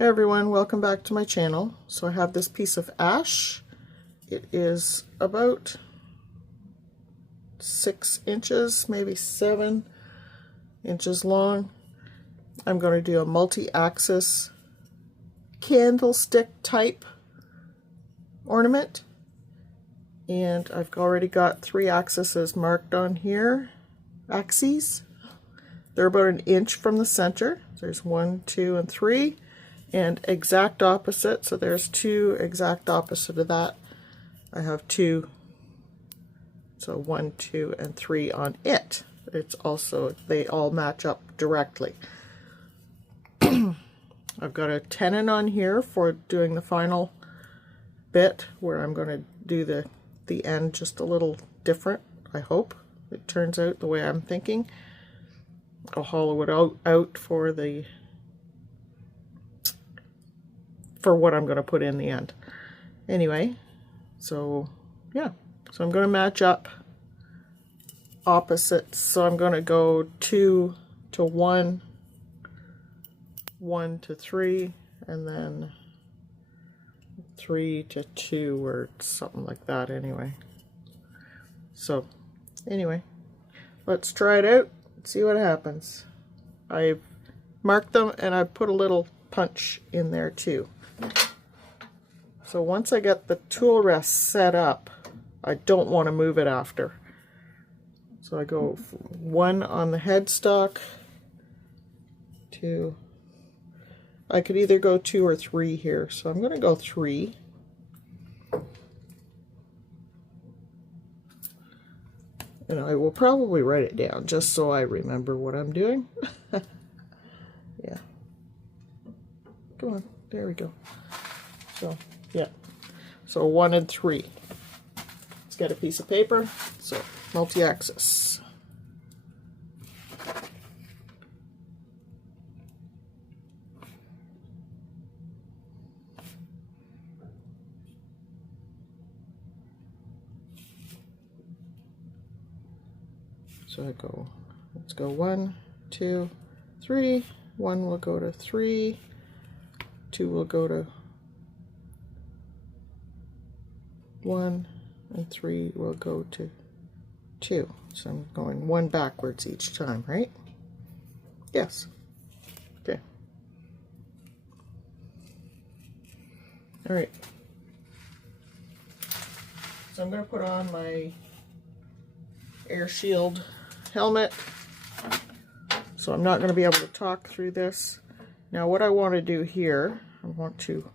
Hey everyone, welcome back to my channel. So I have this piece of ash. It is about 6 inches, maybe 7 inches long. I'm going to do a multi-axis candlestick type ornament. And I've already got 3 axes marked on here. Axes. They're about 1 inch from the center. There's 1, 2, and 3. And exact opposite, so there's 2 exact opposite of that. I have 2, so 1, 2, and 3 on it. It's also, they all match up directly. I've got a tenon on here for doing the final bit, where I'm going to do the end just a little different. I hope it turns out the way I'm thinking. I'll hollow it out for what I'm going to put in the end. Anyway, so yeah, so I'm going to match up opposites. So I'm going to go 2 to 1, 1 to 3, and then 3 to 2, or something like that anyway. So anyway, let's try it out and see what happens. I've marked them and I put a little punch in there too. So once I get the tool rest set up, I don't want to move it after. So I go 1 on the headstock, 2. I could either go 2 or 3 here, so I'm going to go 3. And I will probably write it down just so I remember what I'm doing. Yeah. Come on, there we go. So, yeah. So 1 and 3. Let's get a piece of paper. So, multi-axis. So I go, let's go 1, 2, 3. 1 will go to 3. 2 will go to 1, and 3 will go to 2. So I'm going 1 backwards each time, right? Yes. Okay. All right. So I'm going to put on my air shield helmet. So I'm not going to be able to talk through this. Now what I want to do here, I want to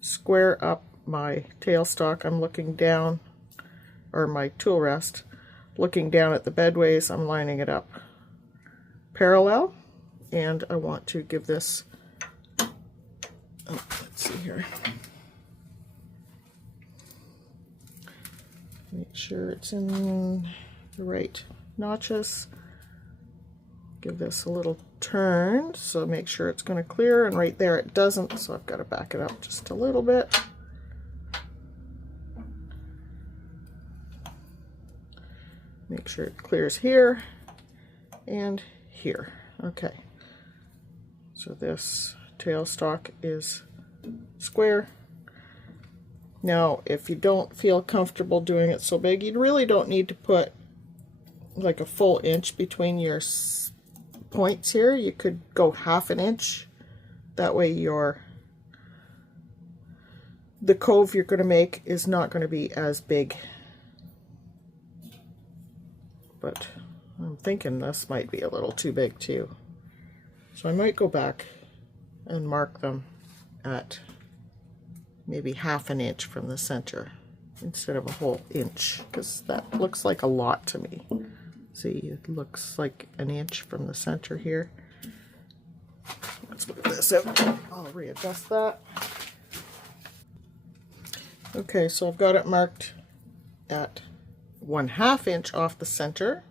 square up my tailstock. I'm looking down, or my tool rest, looking down at the bedways. I'm lining it up parallel, and I want to give this, let's see here, make sure it's in the right notches. Give this a little turn, so make sure it's going to clear, and right there it doesn't, so I've got to back it up just a little bit. Make sure it clears here and here. Okay, so this tailstock is square. Now if you don't feel comfortable doing it so big, you really don't need to put like a full inch between your points here. You could go 1/2 inch. That way the cove you're going to make is not going to be as big. But I'm thinking this might be a little too big too. So I might go back and mark them at maybe 1/2 inch from the center instead of a whole inch, because that looks like a lot to me. See, it looks like 1 inch from the center here. Let's move this out. I'll readjust that. Okay, so I've got it marked at 1/2 inch off the center.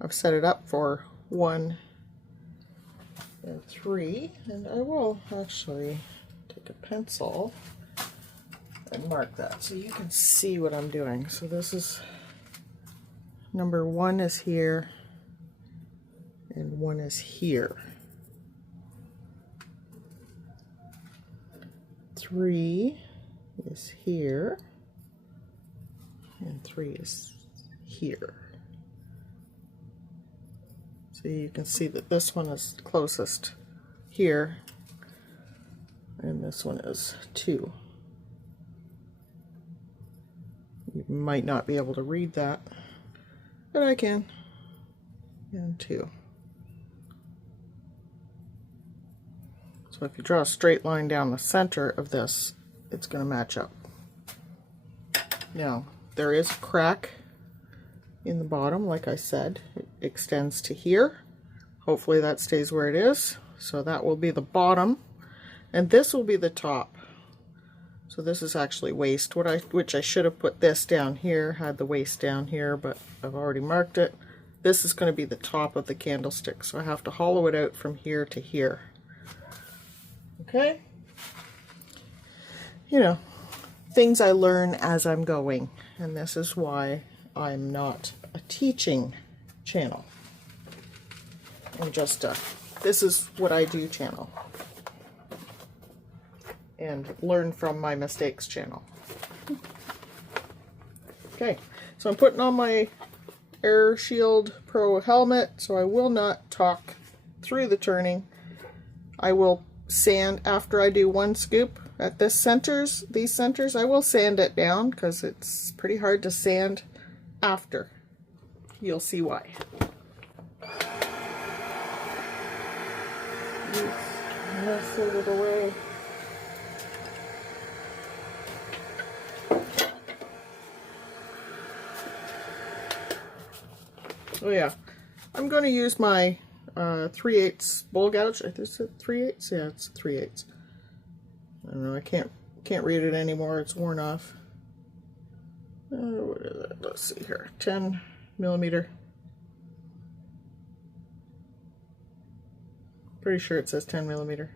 I've set it up for 1 and 3, and I will actually take a pencil and mark that so you can see what I'm doing. So this is number 1 is here, and 1 is here. 3 is here, and 3 is here. So you can see that this one is closest here, and this one is 2. You might not be able to read that, but I can. And 2. So if you draw a straight line down the center of this, it's going to match up. Now, there is a crack in the bottom, like I said. It extends to here. Hopefully that stays where it is. So that will be the bottom, and this will be the top. So this is actually waste, which I should have put this down here, had the waste down here, but I've already marked it. This is going to be the top of the candlestick, so I have to hollow it out from here to here. Okay? You know, things I learn as I'm going, and this is why I'm not a teaching channel. I'm just a, this is what I do channel. And learn from my mistakes channel. Okay, so I'm putting on my Air Shield Pro helmet, so I will not talk through the turning. I will sand after I do one scoop at these centers. I will sand it down because it's pretty hard to sand after. You'll see why. Mess it away. Oh yeah, I'm going to use my 3/8 bowl gouge. I think it's 3/8. Yeah, it's 3/8. I don't know. I can't read it anymore. It's worn off. What is it? Let's see here. 10 millimeter. Pretty sure it says 10 millimeter,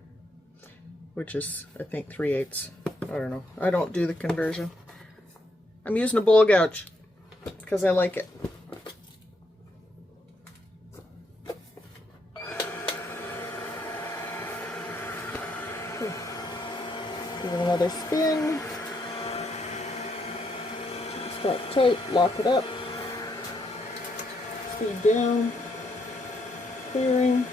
which is I think 3/8. I don't know. I don't do the conversion. I'm using a bowl gouge because I like it. Give it another spin. Start tight, lock it up. Speed down. Clearing.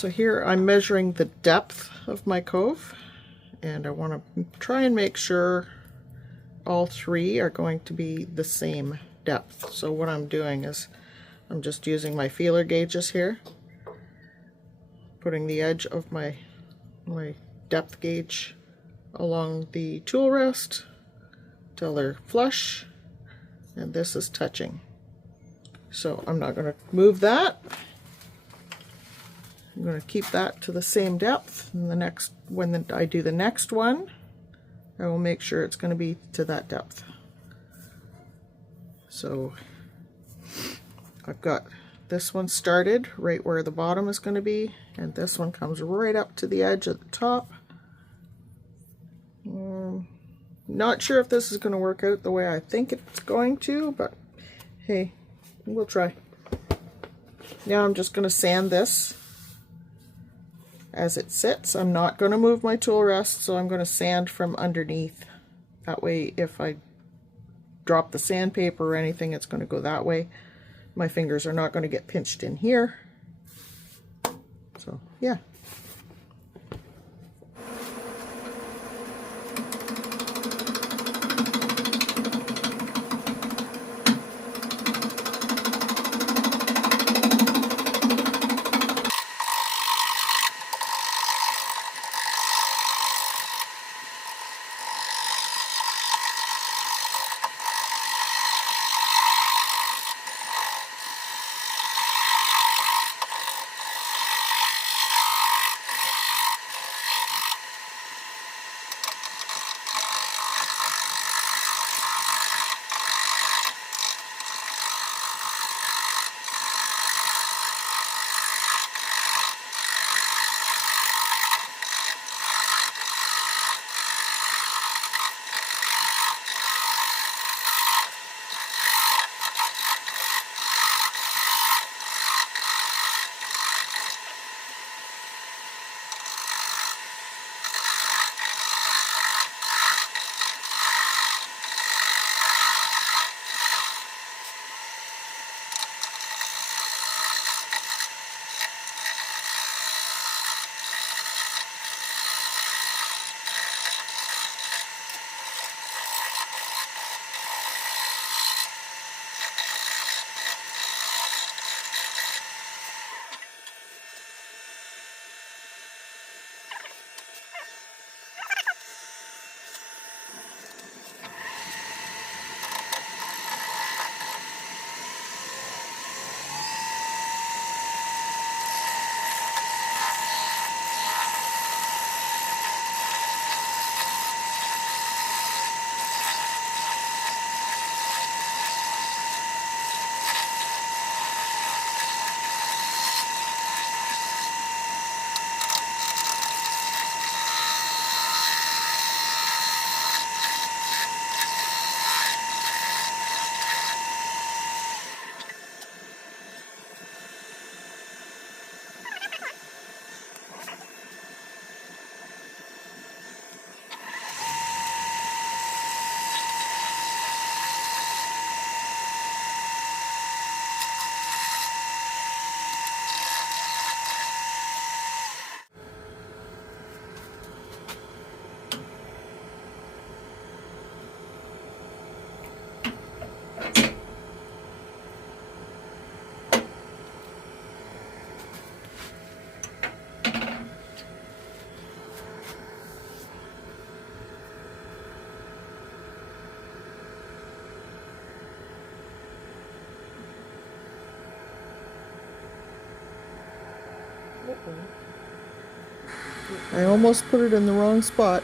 So here I'm measuring the depth of my cove, and I want to try and make sure all three are going to be the same depth. So what I'm doing is I'm just using my feeler gauges here, putting the edge of my depth gauge along the tool rest till they're flush, and this is touching. So I'm not going to move that. I'm going to keep that to the same depth, and when I do the next one, I will make sure it's going to be to that depth. So I've got this one started right where the bottom is going to be, and this one comes right up to the edge at the top. Not sure if this is going to work out the way I think it's going to, but hey, we'll try. Now I'm just going to sand this as it sits. I'm not going to move my tool rest, so I'm going to sand from underneath. That way, if I drop the sandpaper or anything, it's going to go that way. My fingers are not going to get pinched in here. So, yeah. I almost put it in the wrong spot.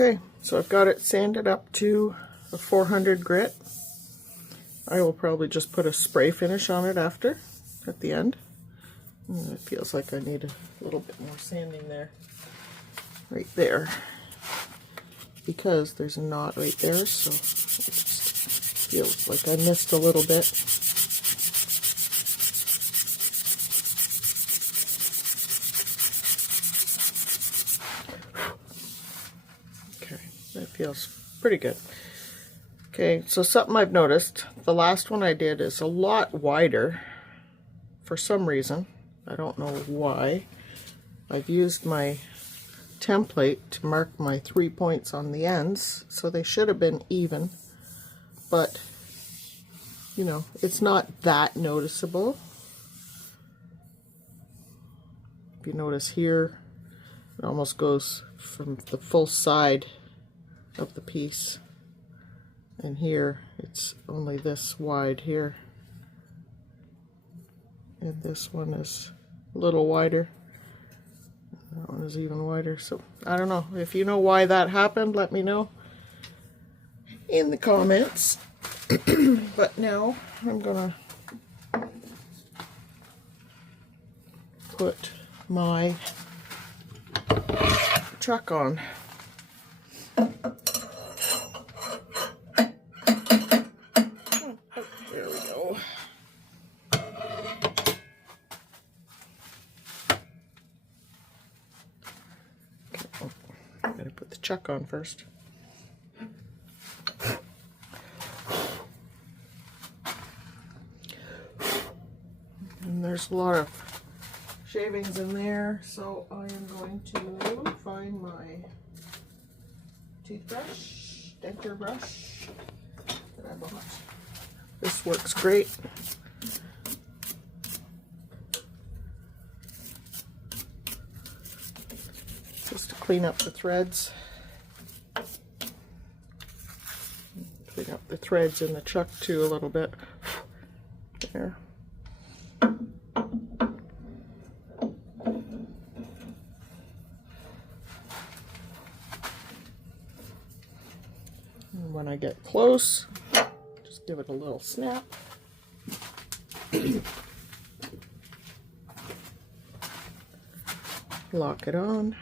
Okay, so I've got it sanded up to a 400 grit. I will probably just put a spray finish on it after, at the end. It feels like I need a little bit more sanding there, right there, because there's a knot right there, so it just feels like I missed a little bit. Okay, that feels pretty good. Okay, so something I've noticed, the last one I did is a lot wider for some reason. I don't know why. I've used my template to mark my 3 points on the ends, so they should have been even, but you know, it's not that noticeable. If you notice here, it almost goes from the full side of the piece, and here it's only this wide here, and this one is a little wider. That one is even wider. So I don't know. If you know why that happened, let me know in the comments. But now I'm gonna put my truck on. Oh, there we go. I'm going to put the chuck on first. And there's a lot of shavings in there, so I am going to find my toothbrush, denture brush that I bought. This works great. Just to clean up the threads. Clean up the threads in the chuck too a little bit. There. And when I get close, just give it a little snap. Lock it on.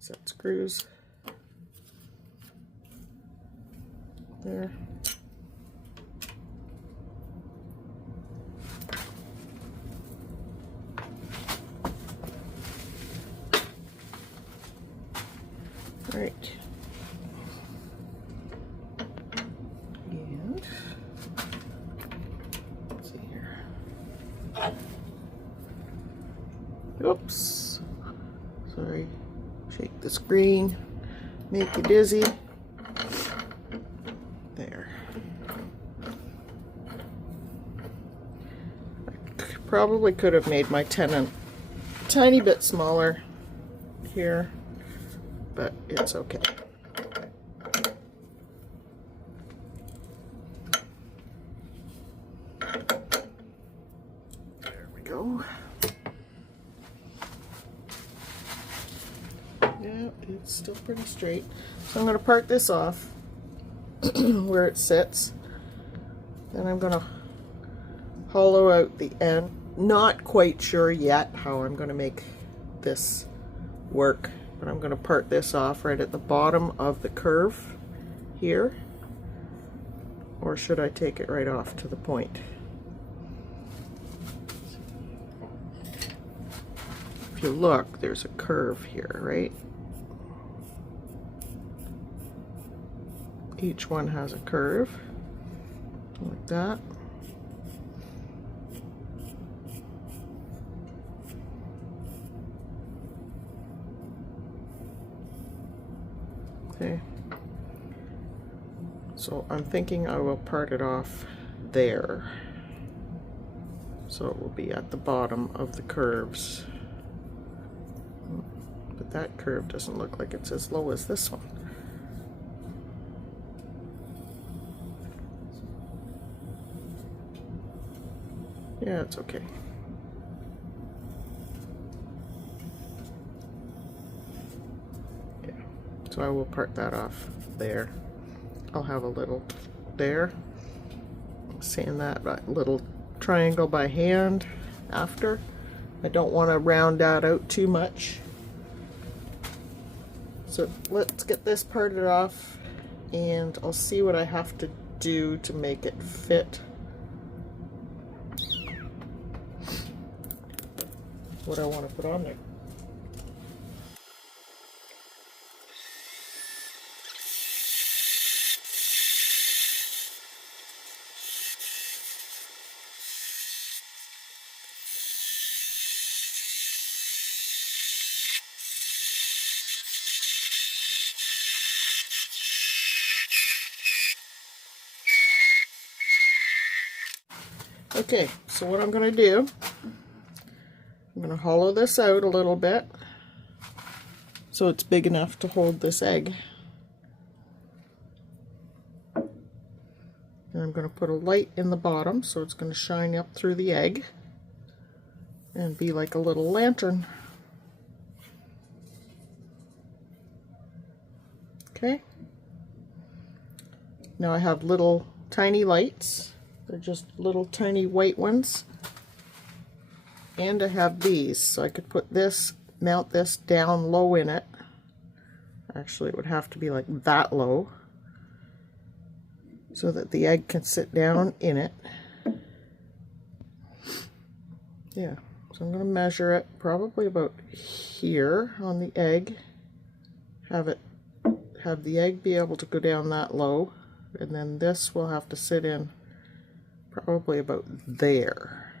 Set screws there. All right. And let's see here. Oops. Sorry. Shake the screen, make you dizzy. There. I probably could have made my tenon a tiny bit smaller here, but it's okay. There we go. Yeah, it's still pretty straight. So I'm going to part this off where it sits. Then I'm going to hollow out the end. Not quite sure yet how I'm going to make this work, but I'm going to part this off right at the bottom of the curve here. Or should I take it right off to the point? If you look, there's a curve here, right? Each one has a curve, like that. Okay. So I'm thinking I will part it off there. So it will be at the bottom of the curves. But that curve doesn't look like it's as low as this one. Yeah, it's okay. So I will part that off there. I'll have a little there. Sand that little triangle by hand after. I don't want to round that out too much. So let's get this parted off, and I'll see what I have to do to make it fit what I want to put on there. Okay, so what I'm going to do, I'm going to hollow this out a little bit so it's big enough to hold this egg. And I'm going to put a light in the bottom so it's going to shine up through the egg and be like a little lantern. Okay. Now I have little tiny lights. They're just little tiny white ones. And I have these, so I could put this, mount this down low in it. Actually, it would have to be like that low so that the egg can sit down in it. Yeah, so I'm going to measure it probably about here on the egg. Have the egg be able to go down that low, and then this will have to sit in probably about there.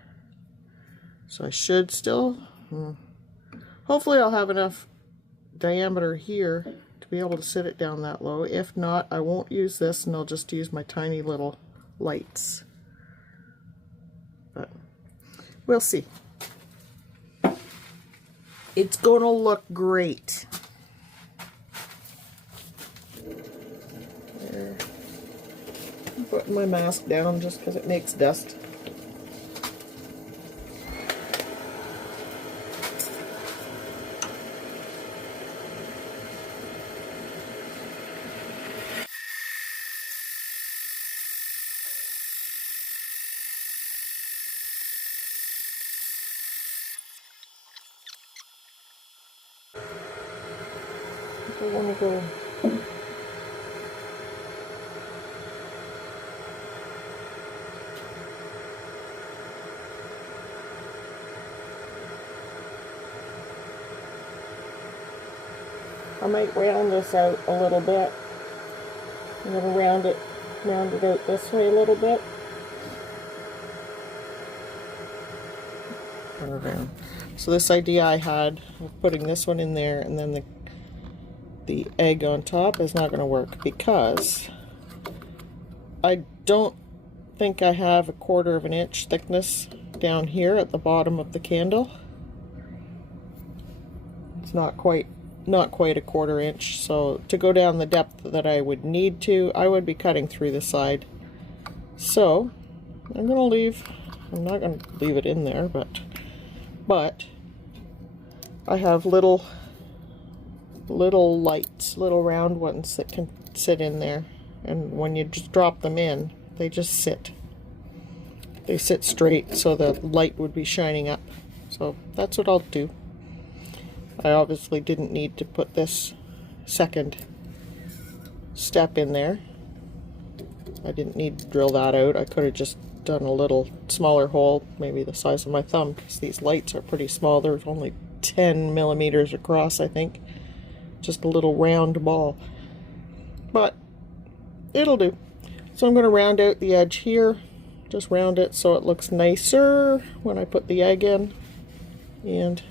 So I should still, hopefully I'll have enough diameter here to be able to sit it down that low. If not, I won't use this and I'll just use my tiny little lights. But we'll see. It's gonna look great. There. I'm putting my mask down just because it makes dust. I want to go. I might round this out a little bit. I'm going to round it out this way a little bit. So this idea I had of putting this one in there and then the egg on top is not going to work because I don't think I have 1/4 of an inch thickness down here at the bottom of the candle. It's not quite a 1/4 inch, so to go down the depth that I would need to, I would be cutting through the side. So I'm not going to leave it in there, but I have little lights, little round ones that can sit in there, and when you just drop them in, they just sit. They sit straight so the light would be shining up. So that's what I'll do. I obviously didn't need to put this second step in there. I didn't need to drill that out. I could have just done a little smaller hole, maybe the size of my thumb, because these lights are pretty small. They're only 10 millimeters across, I think. Just a little round ball. But it'll do. So I'm going to round out the edge here. Just round it so it looks nicer when I put the egg in. And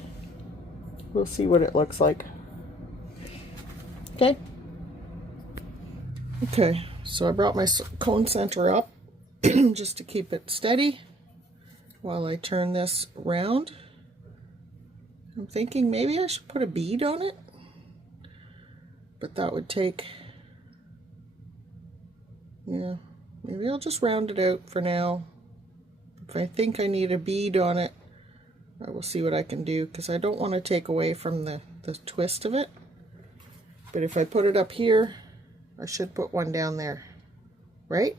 we'll see what it looks like. Okay? Okay, so I brought my cone center up just to keep it steady while I turn this around. I'm thinking maybe I should put a bead on it, but that would take, yeah, maybe I'll just round it out for now. If I think I need a bead on it, I will see what I can do, because I don't want to take away from the twist of it. But if I put it up here, I should put one down there, right?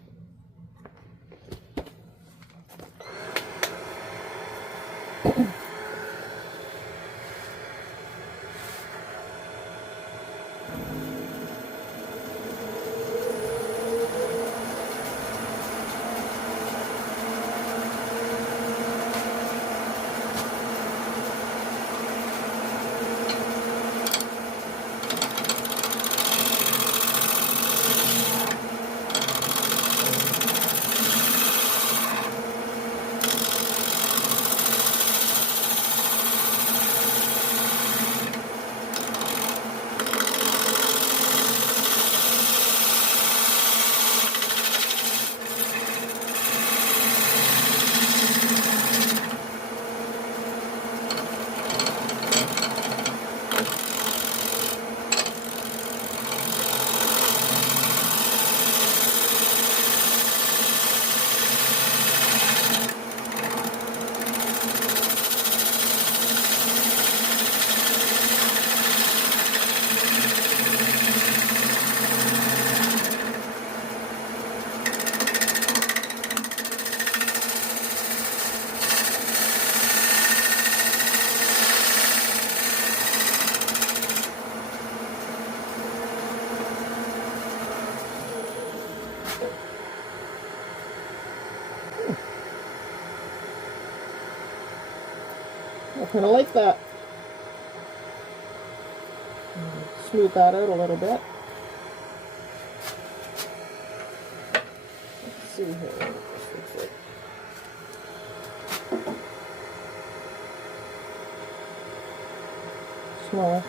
I kind of like that. Smooth that out a little bit. Let's see here what this looks like. Small.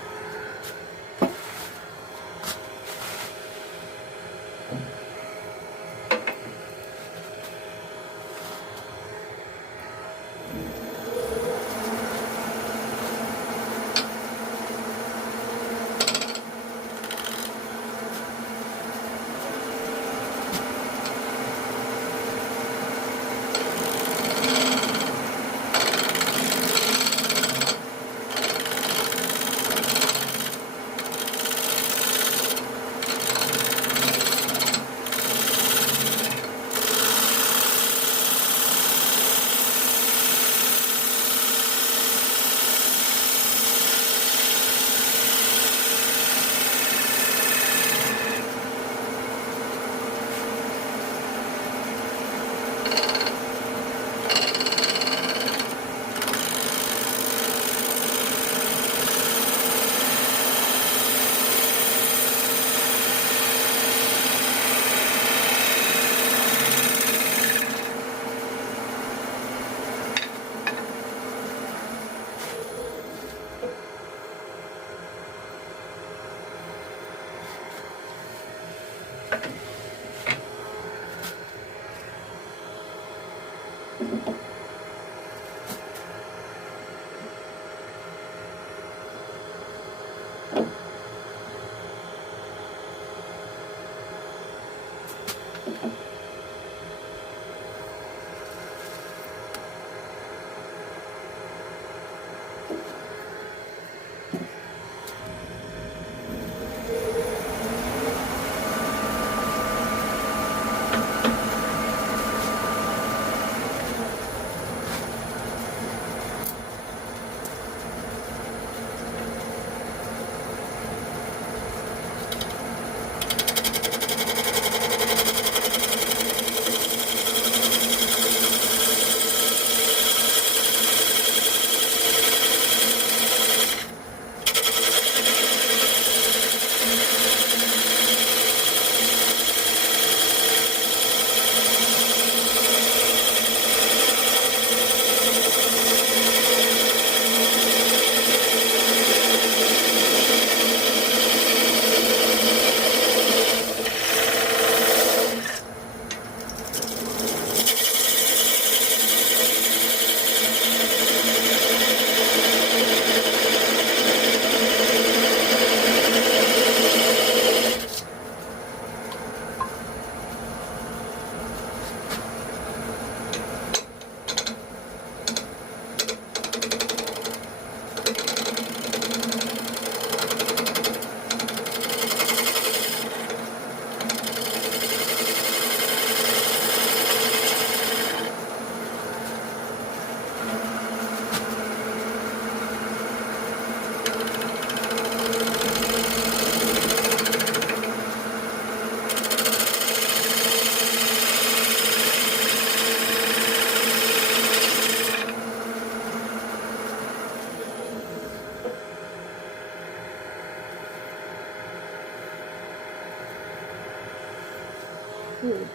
Ooh.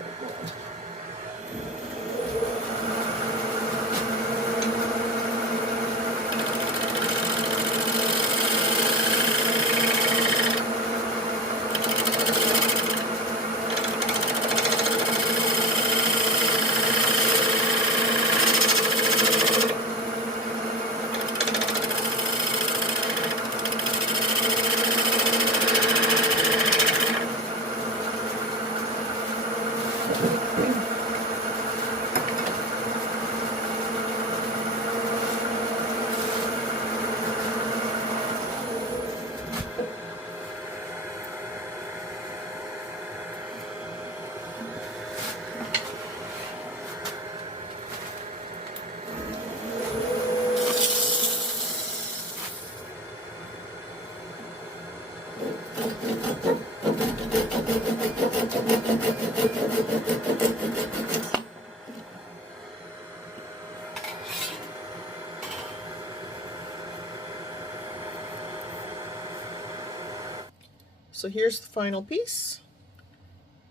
So here's the final piece,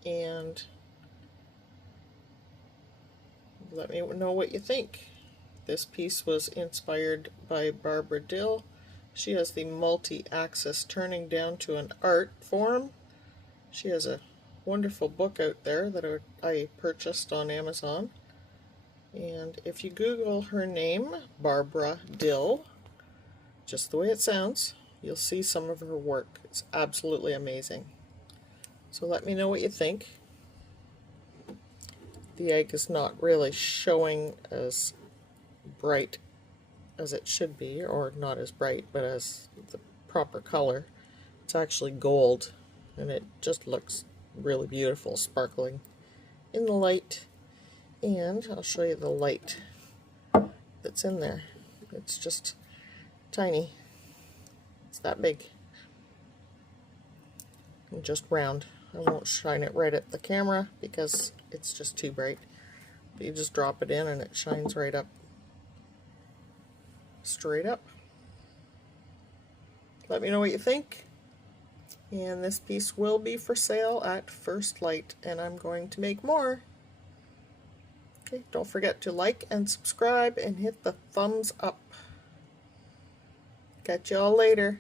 and let me know what you think. This piece was inspired by Barbara Dill. She has the multi-axis turning down to an art form. She has a wonderful book out there that I purchased on Amazon. And if you Google her name, Barbara Dill, just the way it sounds, you'll see some of her work. It's absolutely amazing. So let me know what you think. The egg is not really showing as bright as it should be, or not as bright, but as the proper color. It's actually gold, and it just looks really beautiful, sparkling in the light. And I'll show you the light that's in there. It's just tiny. It's that big. And just round. I won't shine it right at the camera because it's just too bright. But you just drop it in and it shines right up. Straight up. Let me know what you think. And this piece will be for sale at First Light, and I'm going to make more. Okay, don't forget to like and subscribe and hit the thumbs up. Catch y'all later.